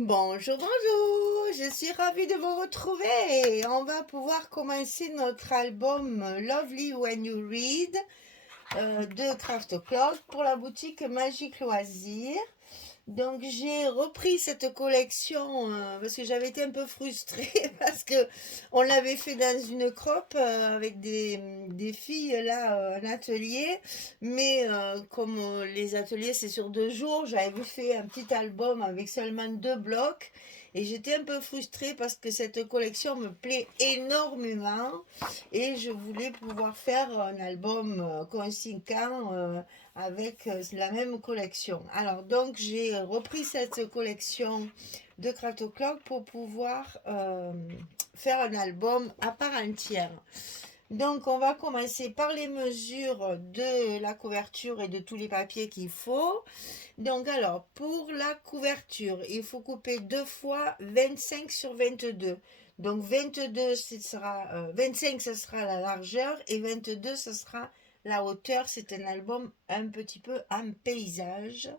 Bonjour, bonjour, je suis ravie de vous retrouver. On va pouvoir commencer notre album Lovely When You Read de Craft O'Clock pour la boutique Magique Loisirs. Donc j'ai repris cette collection parce que j'avais été un peu frustrée parce que on l'avait fait dans une crop avec des filles là en atelier, mais comme les ateliers c'est sur 2 jours, j'avais fait un petit album avec seulement 2 blocs et j'étais un peu frustrée parce que cette collection me plaît énormément et je voulais pouvoir faire un album conséquent avec la même collection. Alors donc j'ai repris cette collection de Craft O'Clock pour pouvoir faire un album à part entière. Donc on va commencer par les mesures de la couverture et de tous les papiers qu'il faut. Donc alors pour la couverture, il faut couper 2 fois 25 sur 22. Donc 22 ce sera 25 ce sera la largeur et 22 ce sera la hauteur. C'est un album un petit peu en paysage.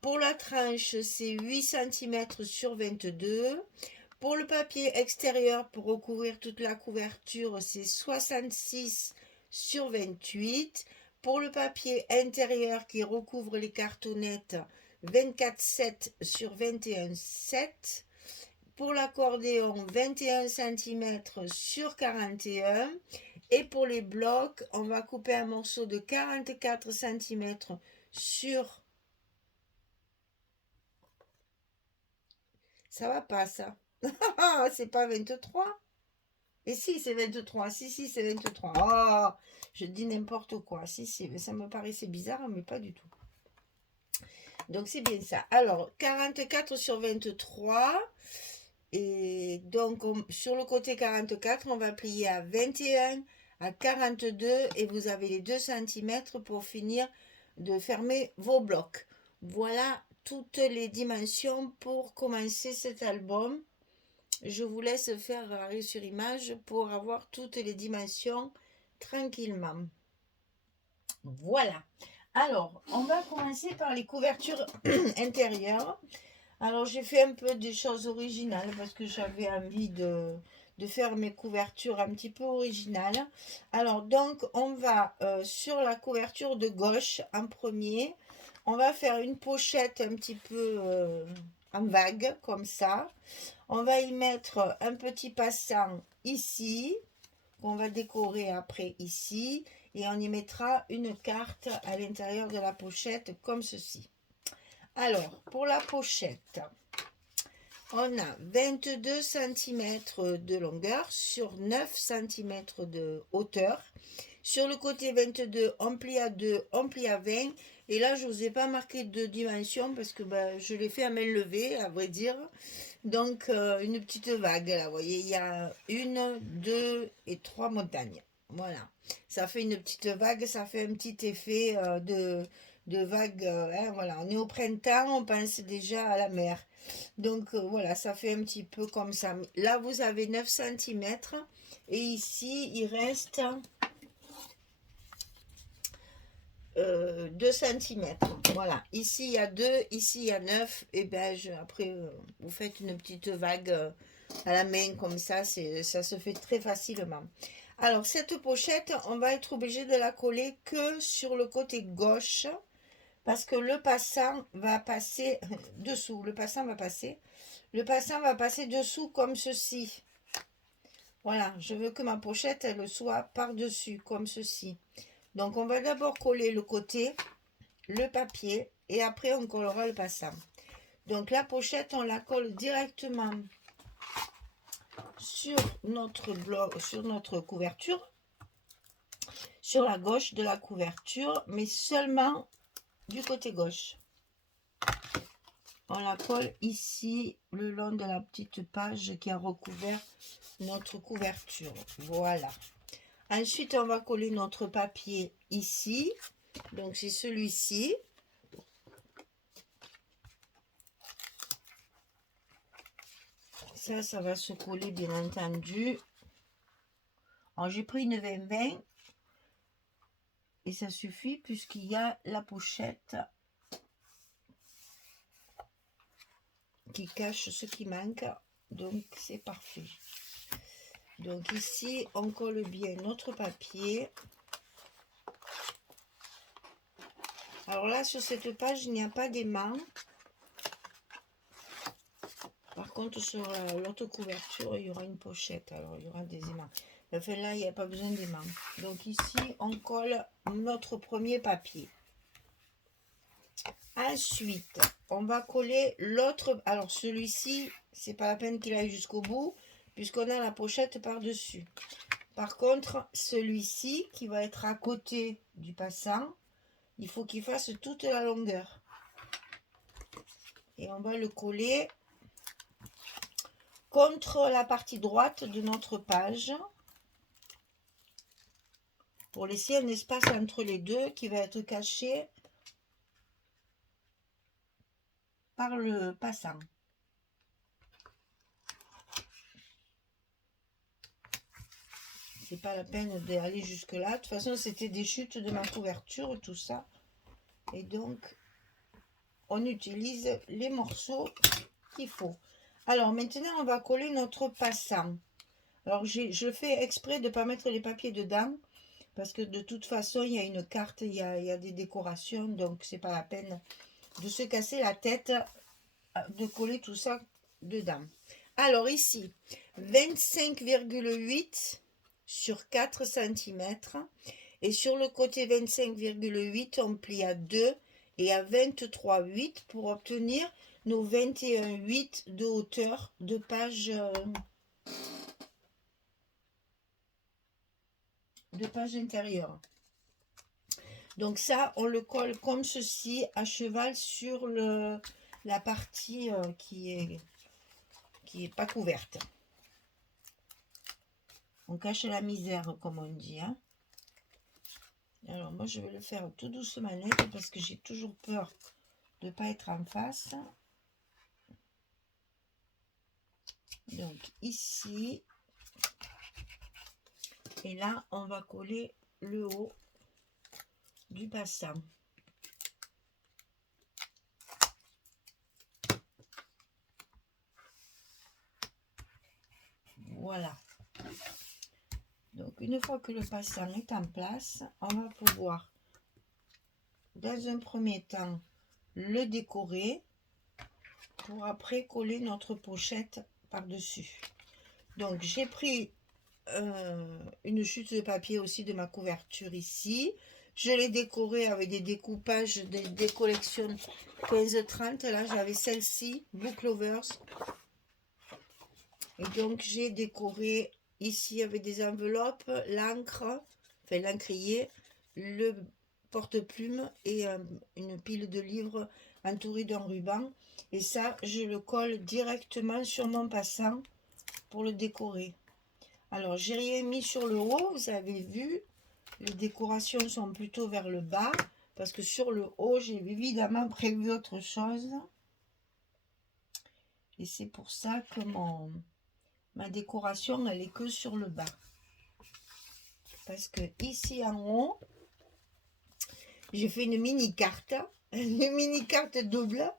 Pour la tranche, c'est 8 cm sur 22. Pour le papier extérieur, pour recouvrir toute la couverture, c'est 66 sur 28. Pour le papier intérieur qui recouvre les cartonnettes, 24,7 sur 21,7. Pour l'accordéon, 21 cm sur 41. Et pour les blocs, on va couper un morceau de 44 cm sur... Ça va pas ça. C'est pas 23. Et si, c'est 23. Si, c'est 23. Oh, je dis n'importe quoi. Si, ça me paraissait bizarre, mais pas du tout. Donc, c'est bien ça. Alors, 44 sur 23. Et donc, sur le côté 44, on va plier à 21, à 42. Et vous avez les 2 cm pour finir de fermer vos blocs. Voilà toutes les dimensions pour commencer cet album. Je vous laisse faire arrêt sur image pour avoir toutes les dimensions tranquillement. Voilà. Alors, on va commencer par les couvertures intérieures. Alors, j'ai fait un peu des choses originales parce que j'avais envie de faire mes couvertures un petit peu originales. Alors, donc, on va sur la couverture de gauche en premier. On va faire une pochette un petit peu en vague, comme ça. On va y mettre un petit passant ici, qu'on va décorer après ici, et on y mettra une carte à l'intérieur de la pochette comme ceci. Alors, pour la pochette, on a 22 cm de longueur sur 9 cm de hauteur. Sur le côté 22, on plie à 2, on plie à 20. Et là, je ne vous ai pas marqué de dimension parce que je l'ai fait à main levée, à vrai dire. Donc, une petite vague, là, vous voyez, il y a 1, 2 et 3 montagnes. Voilà. Ça fait une petite vague, ça fait un petit effet de vague. Hein, voilà, on est au printemps, on pense déjà à la mer. Donc, voilà, ça fait un petit peu comme ça. Là, vous avez 9 cm. Et ici, il reste 2 cm. Voilà, ici il y a 2, ici il y a 9. Et ben après, vous faites une petite vague à la main comme ça, ça se fait très facilement. Alors, cette pochette, on va être obligé de la coller que sur le côté gauche parce que le passant va passer dessous. Le passant va passer. Le passant va passer dessous comme ceci. Voilà, je veux que ma pochette, elle soit par-dessus, comme ceci. Donc, on va d'abord coller le côté, le papier, et après, on collera le passant. Donc, la pochette, on la colle directement sur notre bloc, sur notre couverture, sur la gauche de la couverture, mais seulement du côté gauche. On la colle ici, le long de la petite page qui a recouvert notre couverture. Voilà. Ensuite, on va coller notre papier ici. Donc, c'est celui-ci. Ça va se coller, bien entendu. Alors, j'ai pris une 20-20. Et ça suffit puisqu'il y a la pochette qui cache ce qui manque. Donc c'est parfait. Donc ici, on colle bien notre papier. Alors là, sur cette page, il n'y a pas d'aimant. Par contre, sur l'autre couverture, il y aura une pochette. Alors, il y aura des aimants. Enfin, là, il n'y a pas besoin d'aimants. Donc ici, on colle notre premier papier. Ensuite, on va coller l'autre. Alors, celui-ci, c'est pas la peine qu'il aille jusqu'au bout, puisqu'on a la pochette par-dessus. Par contre, celui-ci, qui va être à côté du passant, il faut qu'il fasse toute la longueur. Et on va le coller contre la partie droite de notre page pour laisser un espace entre les deux qui va être caché par le passant. C'est pas la peine d'aller jusque là. De toute façon, c'était des chutes de ma couverture, tout ça. Et donc, on utilise les morceaux qu'il faut. Alors, maintenant, on va coller notre passant. Alors, je fais exprès de ne pas mettre les papiers dedans. Parce que de toute façon, il y a une carte, il y a des décorations. Donc, c'est pas la peine de se casser la tête de coller tout ça dedans. Alors, ici, 25,8 sur 4 cm. Et sur le côté 25,8, on plie à 2 et à 23,8 pour obtenir nos 21,8 de hauteur de page intérieure. Donc ça, on le colle comme ceci, à cheval sur la partie qui est pas couverte. On cache la misère, comme on dit. Hein. Alors moi, je vais le faire tout doucement net parce que j'ai toujours peur de ne pas être en face. Donc ici, et là, on va coller le haut du passant. Voilà. Donc, une fois que le passant est en place, on va pouvoir, dans un premier temps, le décorer pour après coller notre pochette par-dessus. Donc, j'ai pris une chute de papier aussi de ma couverture ici. Je l'ai décoré avec des découpages des collections 15-30. Là, j'avais celle-ci, Book Lovers. Et donc, j'ai décoré ici avec des enveloppes, l'encre, enfin l'encrier, le porte-plume et une pile de livres entourée d'un ruban. Et ça, je le colle directement sur mon passant pour le décorer. Alors, j'ai rien mis sur le haut, vous avez vu. Les décorations sont plutôt vers le bas, parce que sur le haut, j'ai évidemment prévu autre chose. Et c'est pour ça que ma décoration, elle est que sur le bas. Parce que ici en haut, j'ai fait une mini carte, une mini carte double,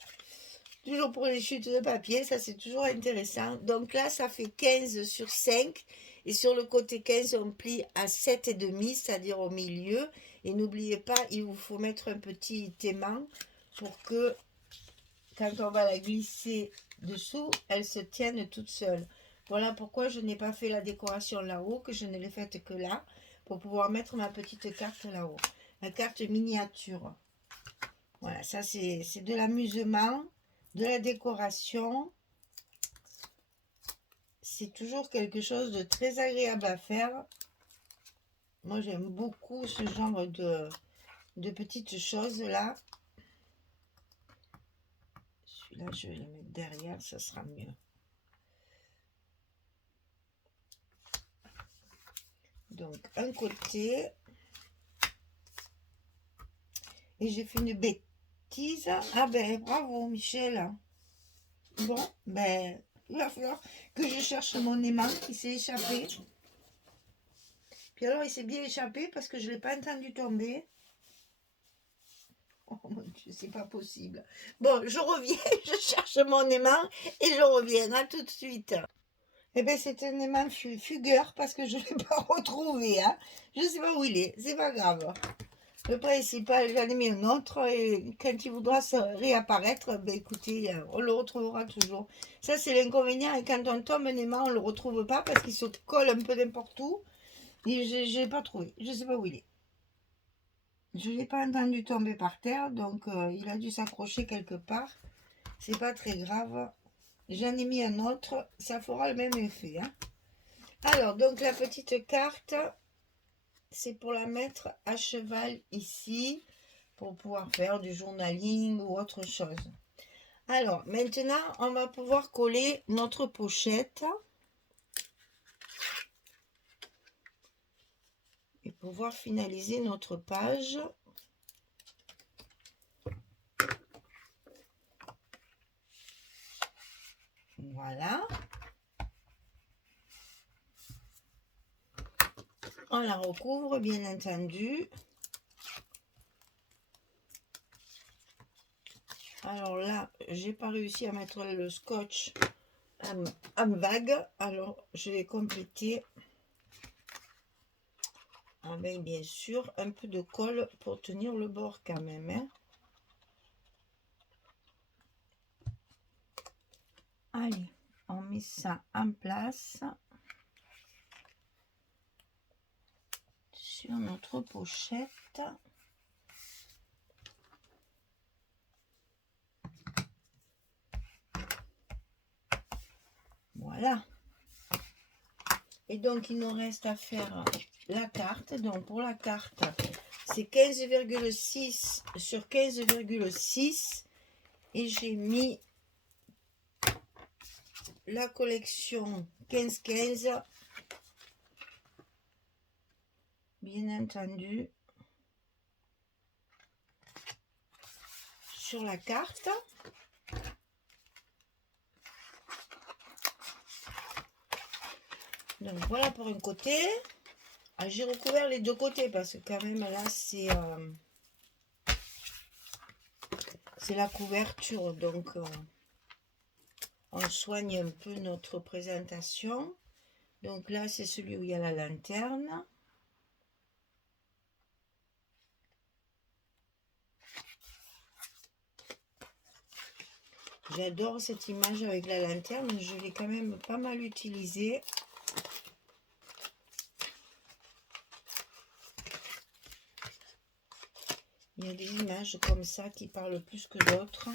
toujours pour les chutes de papier, ça c'est toujours intéressant. Donc là, ça fait 15 sur 5. Et sur le côté 15, on plie à 7,5, c'est-à-dire au milieu. Et n'oubliez pas, il vous faut mettre un petit aimant pour que, quand on va la glisser dessous, elle se tienne toute seule. Voilà pourquoi je n'ai pas fait la décoration là-haut, que je ne l'ai faite que là, pour pouvoir mettre ma petite carte là-haut. La carte miniature. Voilà, ça c'est de l'amusement, de la décoration. C'est toujours quelque chose de très agréable à faire. Moi, j'aime beaucoup ce genre de petites choses là. Celui-là, je vais le mettre derrière, ça sera mieux. Donc, un côté. Et j'ai fait une bêtise. Ah ben, bravo, Michel. Bon, ben, il va falloir que je cherche mon aimant qui s'est échappé. Puis alors, il s'est bien échappé parce que je ne l'ai pas entendu tomber. Oh mon Dieu, c'est pas possible. Bon, je reviens, je cherche mon aimant et je reviens. À tout de suite. Eh bien, c'est un aimant fugueur parce que je ne l'ai pas retrouvé. Hein. Je ne sais pas où il est. C'est pas grave. Le principal, j'en ai mis un autre et quand il voudra se réapparaître, ben écoutez, on le retrouvera toujours. Ça, c'est l'inconvénient. Et quand on tombe un aimant, on ne le retrouve pas parce qu'il se colle un peu n'importe où. Et je l'ai pas trouvé. Je ne sais pas où il est. Je ne l'ai pas entendu tomber par terre, donc il a dû s'accrocher quelque part. C'est pas très grave. J'en ai mis un autre, ça fera le même effet. Hein. Alors, donc la petite carte, c'est pour la mettre à cheval ici, pour pouvoir faire du journaling ou autre chose. Alors, maintenant, on va pouvoir coller notre pochette. Et pouvoir finaliser notre page. Voilà. On la recouvre, bien entendu. Alors là, j'ai pas réussi à mettre le scotch en vague. Alors, je vais compléter avec, bien sûr, un peu de colle pour tenir le bord quand même. Hein. Allez, on met ça en place sur notre pochette. Voilà. Et donc, il nous reste à faire la carte. Donc, pour la carte, c'est 15,6 sur 15,6. Et j'ai mis la collection 15-15. Bien entendu. Sur la carte. Donc voilà pour un côté. Ah, j'ai recouvert les deux côtés parce que quand même là c'est la couverture. Donc on soigne un peu notre présentation. Donc là c'est celui où il y a la lanterne. J'adore cette image avec la lanterne. Je l'ai quand même pas mal utilisée. Il y a des images comme ça qui parlent plus que d'autres.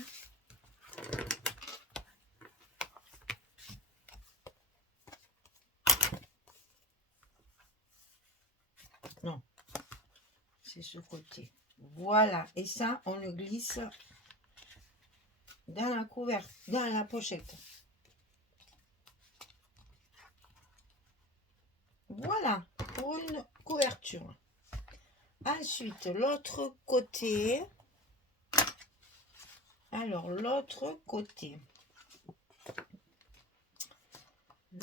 Non, c'est ce côté. Voilà, et ça, on le glisse dans la couverture, dans la pochette. Voilà, pour une couverture. Ensuite, l'autre côté. Alors, l'autre côté.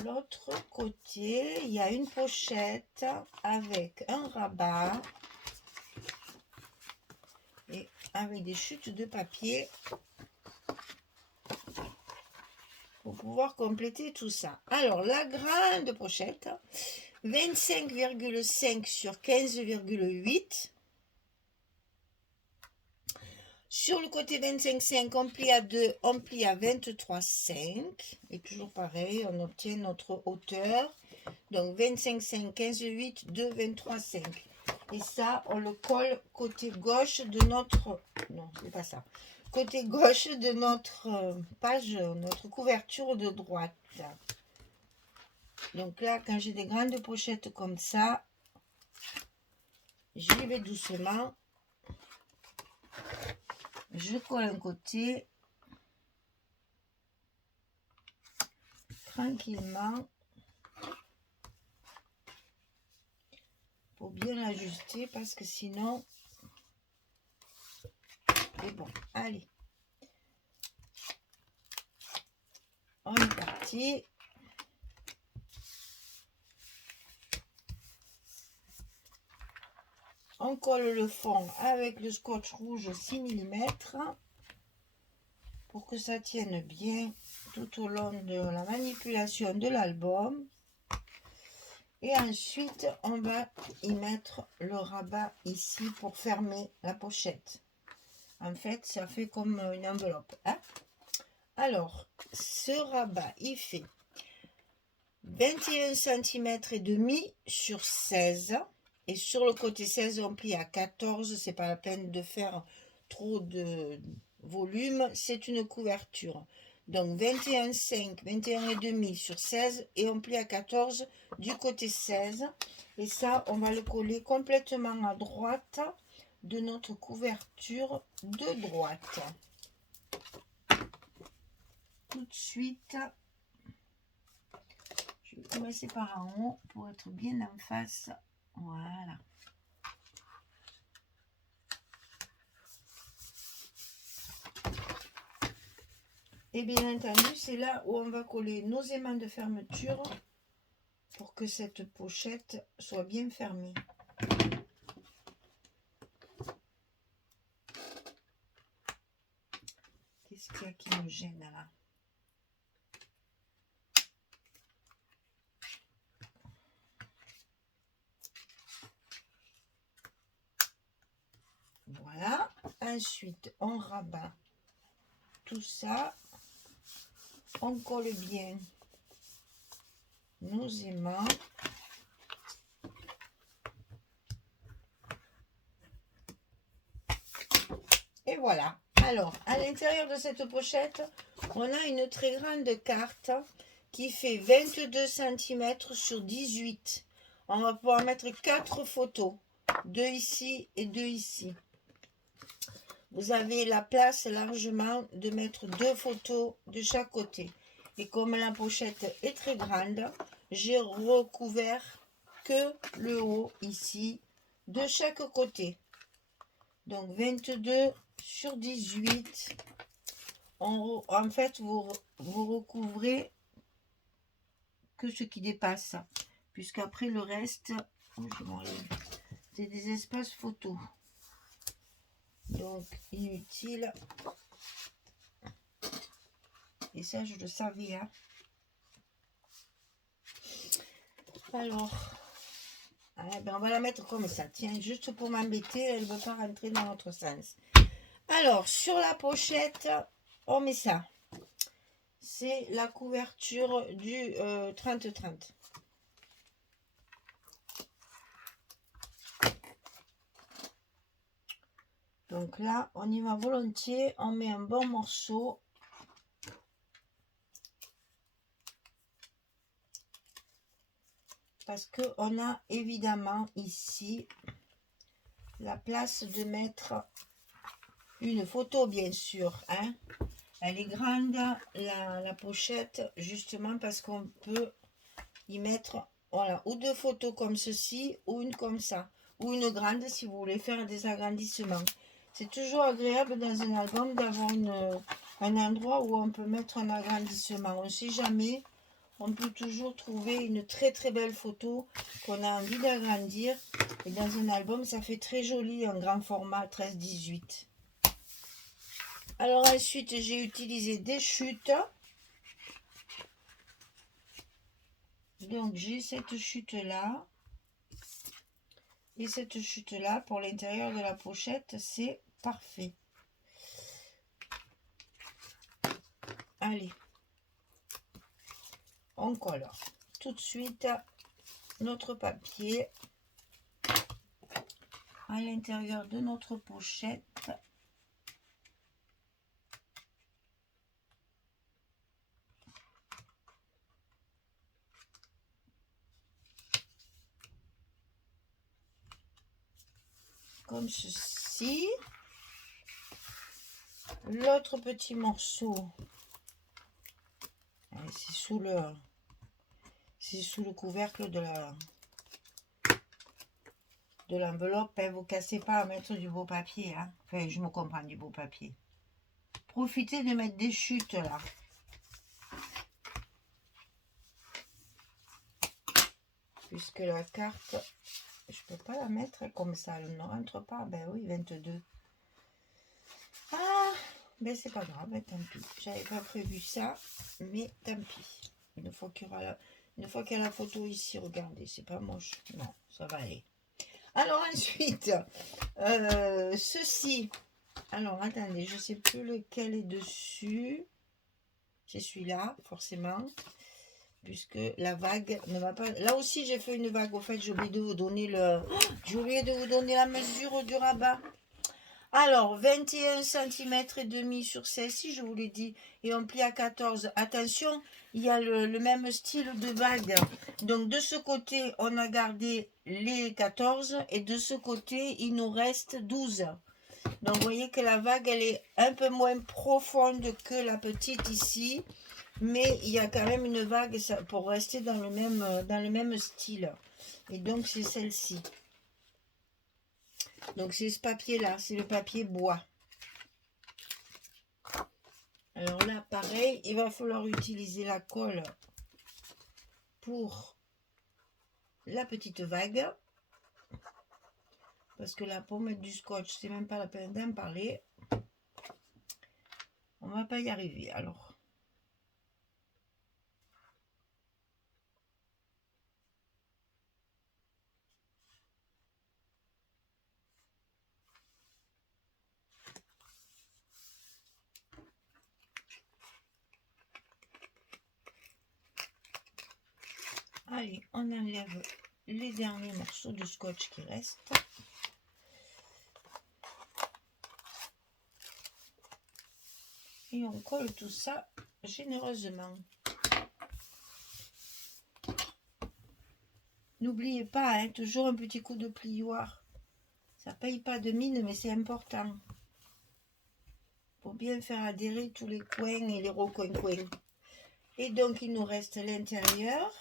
L'autre côté, il y a une pochette avec un rabat et avec des chutes de papier pour pouvoir compléter tout ça. Alors, la grande pochette, 25,5 sur 15,8. Sur le côté 25,5, on plie à 2, on plie à 23,5. Et toujours pareil, on obtient notre hauteur. Donc 25,5, 15,8, 2, 23,5. Et ça, on le colle côté gauche de notre... Non, c'est pas ça. Côté gauche de notre page, notre couverture de droite. Donc là, quand j'ai des grandes pochettes comme ça, j'y vais doucement. Je colle un côté. Tranquillement. Pour bien l'ajuster parce que sinon... Et bon, allez. On est parti. On On colle le fond avec le scotch rouge 6 mm pour que ça tienne bien tout au long de la manipulation de l'album. Et ensuite, on va y mettre le rabat ici pour fermer la pochette. En fait, ça fait comme une enveloppe. Hein? Alors, ce rabat, il fait 21 cm et demi sur 16. Et sur le côté 16, on plie à 14. C'est pas la peine de faire trop de volume. C'est une couverture. Donc 21,5, 21 et demi sur 16 et on plie à 14 du côté 16. Et ça, on va le coller complètement à droite de notre couverture de droite. Tout de suite, je vais commencer par en haut pour être bien en face. Voilà. Et bien entendu, c'est là où on va coller nos aimants de fermeture pour que cette pochette soit bien fermée. Qu'est-ce qu'il y a qui me gêne là? Voilà. Ensuite, on rabat tout ça. On colle bien nos aimants. Et voilà. Alors, à l'intérieur de cette pochette, on a une très grande carte qui fait 22 cm sur 18. On va pouvoir mettre 4 photos. 2 ici et 2 ici. Vous avez la place largement de mettre 2 photos de chaque côté. Et comme la pochette est très grande, j'ai recouvert que le haut ici de chaque côté. Donc 22 sur 18. En fait, vous recouvrez que ce qui dépasse. Puisqu'après le reste, c'est des espaces photos. Donc inutile. Et ça, je le savais. Hein. Alors, on va la mettre comme ça. Tiens, juste pour m'embêter, elle ne veut pas rentrer dans l'autre sens. Alors, sur la pochette, on met ça. C'est la couverture du 30-30. Donc là, on y va volontiers. On met un bon morceau. Parce qu'on a évidemment ici la place de mettre une photo, bien sûr. Hein. Elle est grande, la pochette, justement parce qu'on peut y mettre voilà, ou 2 photos comme ceci, ou une comme ça. Ou une grande si vous voulez faire des agrandissements. C'est toujours agréable dans un album d'avoir un endroit où on peut mettre un agrandissement. On ne sait jamais. On peut toujours trouver une très très belle photo qu'on a envie d'agrandir. Et dans un album, ça fait très joli en grand format 13-18. Alors ensuite, j'ai utilisé des chutes. Donc j'ai cette chute-là. Et cette chute-là, pour l'intérieur de la pochette, c'est parfait. Allez. On colle tout de suite notre papier à l'intérieur de notre pochette. Comme ceci. L'autre petit morceau, c'est sous le couvercle de l'enveloppe. Vous cassez pas à mettre du beau papier. Hein. Enfin, je me comprends, du beau papier. Profitez de mettre des chutes là. Puisque la carte Je peux pas la mettre comme ça, elle ne rentre pas. Ben oui, 22. Ah, ben c'est pas grave, ben tant pis. J'avais pas prévu ça, mais tant pis. Une fois qu'il y aura une fois qu'il y a la photo ici, regardez, c'est pas moche. Non, ça va aller. Alors ensuite, ceci. Alors attendez, je sais plus lequel est dessus. C'est celui-là, forcément. Puisque la vague ne va pas... Là aussi, j'ai fait une vague. Au fait, j'ai oublié de vous donner j'ai oublié de vous donner la mesure du rabat. Alors, 21 cm et demi sur celle-ci, je vous l'ai dit, et on plie à 14. Attention, il y a le même style de vague. Donc, de ce côté, on a gardé les 14, et de ce côté, il nous reste 12. Donc, vous voyez que la vague, elle est un peu moins profonde que la petite ici, mais il y a quand même une vague pour rester dans le même style. Et donc, c'est celle-ci. Donc, c'est ce papier-là, c'est le papier bois. Alors là, pareil, il va falloir utiliser la colle pour la petite vague. Parce que là, pour mettre du scotch, c'est même pas la peine d'en parler. On va pas y arriver, alors. Allez, on enlève les derniers morceaux de scotch qui restent. Et on colle tout ça généreusement. N'oubliez pas, hein, toujours un petit coup de plioir. Ça paye pas de mine, mais c'est important. Pour bien faire adhérer tous les coins et les recoins-coins. Et donc, il nous reste l'intérieur.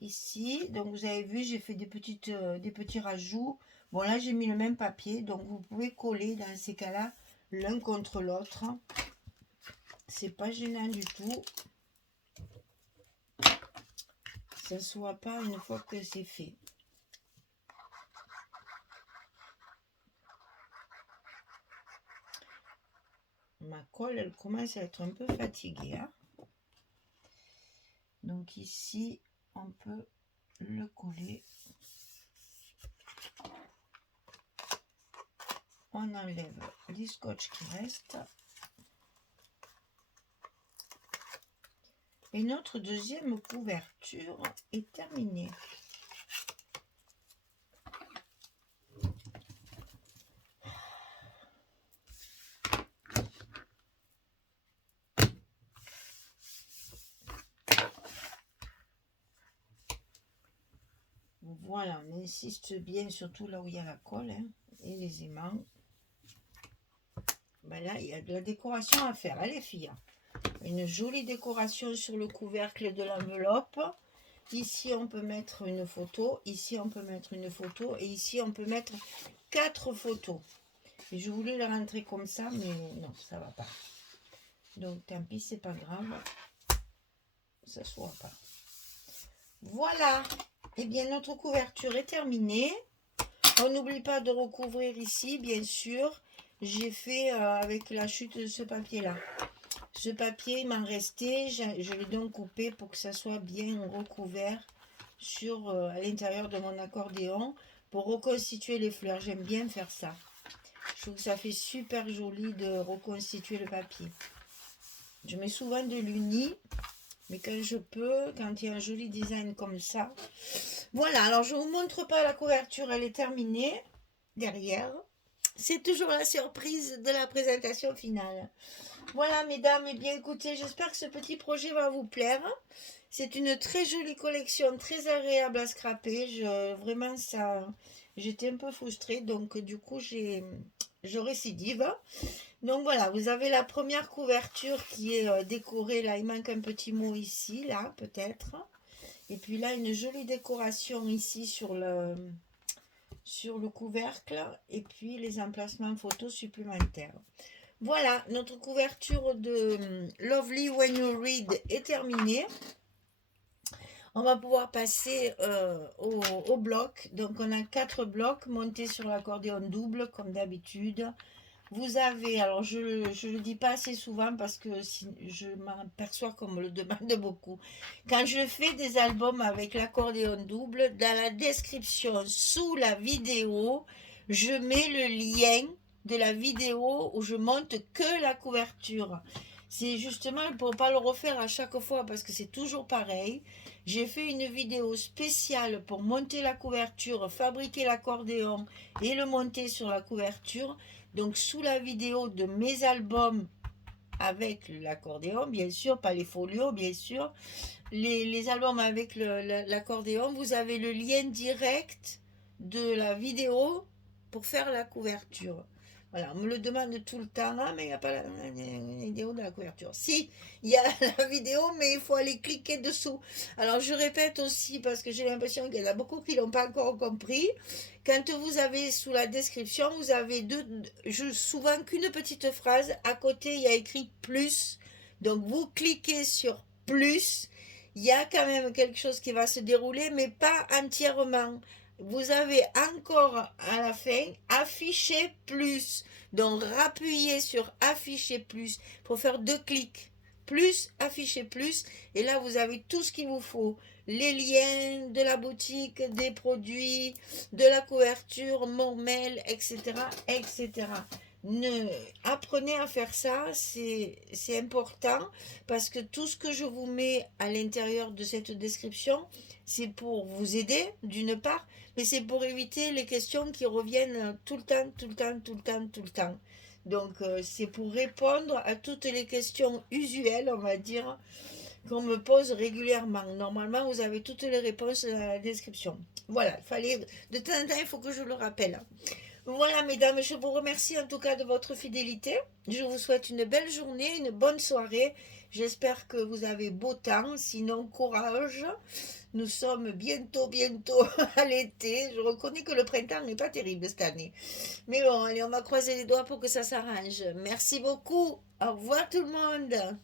Ici, donc vous avez vu, j'ai fait des petits rajouts. Bon, là, j'ai mis le même papier. Donc, vous pouvez coller dans ces cas-là l'un contre l'autre. C'est pas gênant du tout. Ça ne soit pas une fois que c'est fait. Ma colle, elle commence à être un peu fatiguée. Hein. Donc ici, on peut le coller. On enlève les scotch qui restent. Et notre deuxième couverture est terminée. Voilà, on insiste bien surtout là où il y a la colle hein, et les aimants. Ben là, il y a de la décoration à faire, les filles. Une jolie décoration sur le couvercle de l'enveloppe. Ici, on peut mettre une photo. Ici, on peut mettre une photo. Et ici, on peut mettre 4 photos. Et je voulais les rentrer comme ça, mais non, ça va pas. Donc, tant pis, c'est pas grave. Ça se voit pas. Voilà. Eh bien, notre couverture est terminée. On n'oublie pas de recouvrir ici, bien sûr. J'ai fait avec la chute de ce papier-là. Ce papier, il m'en restait. Je l'ai donc coupé pour que ça soit bien recouvert à l'intérieur de mon accordéon pour reconstituer les fleurs. J'aime bien faire ça. Je trouve que ça fait super joli de reconstituer le papier. Je mets souvent de l'uni, mais quand je peux, quand il y a un joli design comme ça. Voilà, alors je ne vous montre pas la couverture, elle est terminée derrière. C'est toujours la surprise de la présentation finale. Voilà, mesdames, et bien écoutez, j'espère que ce petit projet va vous plaire. C'est une très jolie collection, très agréable à scraper. Vraiment, j'étais un peu frustrée, donc du coup, je récidive. Donc voilà, vous avez la première couverture qui est décorée. Là, il manque un petit mot ici, là, peut-être. Et puis là, une jolie décoration ici sur le couvercle. Et puis les emplacements photos supplémentaires. Voilà, notre couverture de Lovely When You Read est terminée. On va pouvoir passer au bloc. Donc, on a 4 blocs montés sur l'accordéon double, comme d'habitude. Vous avez, alors je ne le dis pas assez souvent parce que si, je m'aperçois qu'on me le demande beaucoup. Quand je fais des albums avec l'accordéon double, dans la description sous la vidéo, je mets le lien de la vidéo où je monte que la couverture. C'est justement pour ne pas le refaire à chaque fois parce que c'est toujours pareil. J'ai fait une vidéo spéciale pour monter la couverture, fabriquer l'accordéon et le monter sur la couverture. Donc sous la vidéo de mes albums avec l'accordéon, bien sûr, pas les folios, bien sûr, les albums avec l'accordéon, vous avez le lien direct de la vidéo pour faire la couverture. Voilà, on me le demande tout le temps, ah mais il n'y a pas la vidéo de la couverture. Si, il y a la vidéo, mais il faut aller cliquer dessous. Alors je répète aussi, parce que j'ai l'impression qu'il y en a beaucoup qui ne l'ont pas encore compris, quand vous avez sous la description, vous avez souvent qu'une petite phrase, à côté il y a écrit plus, donc vous cliquez sur plus, il y a quand même quelque chose qui va se dérouler, mais pas entièrement. Vous avez encore à la fin afficher plus. Donc rappuyez sur afficher plus pour faire 2 clics. Plus, afficher plus. Et là, vous avez tout ce qu'il vous faut. Les liens de la boutique, des produits, de la couverture, mon mail, etc. etc. Apprenez à faire ça, c'est important parce que tout ce que je vous mets à l'intérieur de cette description, c'est pour vous aider d'une part, mais c'est pour éviter les questions qui reviennent tout le temps, tout le temps, tout le temps, tout le temps. Donc c'est pour répondre à toutes les questions usuelles, on va dire, qu'on me pose régulièrement. Normalement, vous avez toutes les réponses dans la description. Voilà, il fallait, de temps en temps, il faut que je le rappelle. Voilà, mesdames, je vous remercie en tout cas de votre fidélité. Je vous souhaite une belle journée, une bonne soirée. J'espère que vous avez beau temps, sinon courage. Nous sommes bientôt à l'été. Je reconnais que le printemps n'est pas terrible cette année. Mais bon, allez, on va croiser les doigts pour que ça s'arrange. Merci beaucoup. Au revoir tout le monde.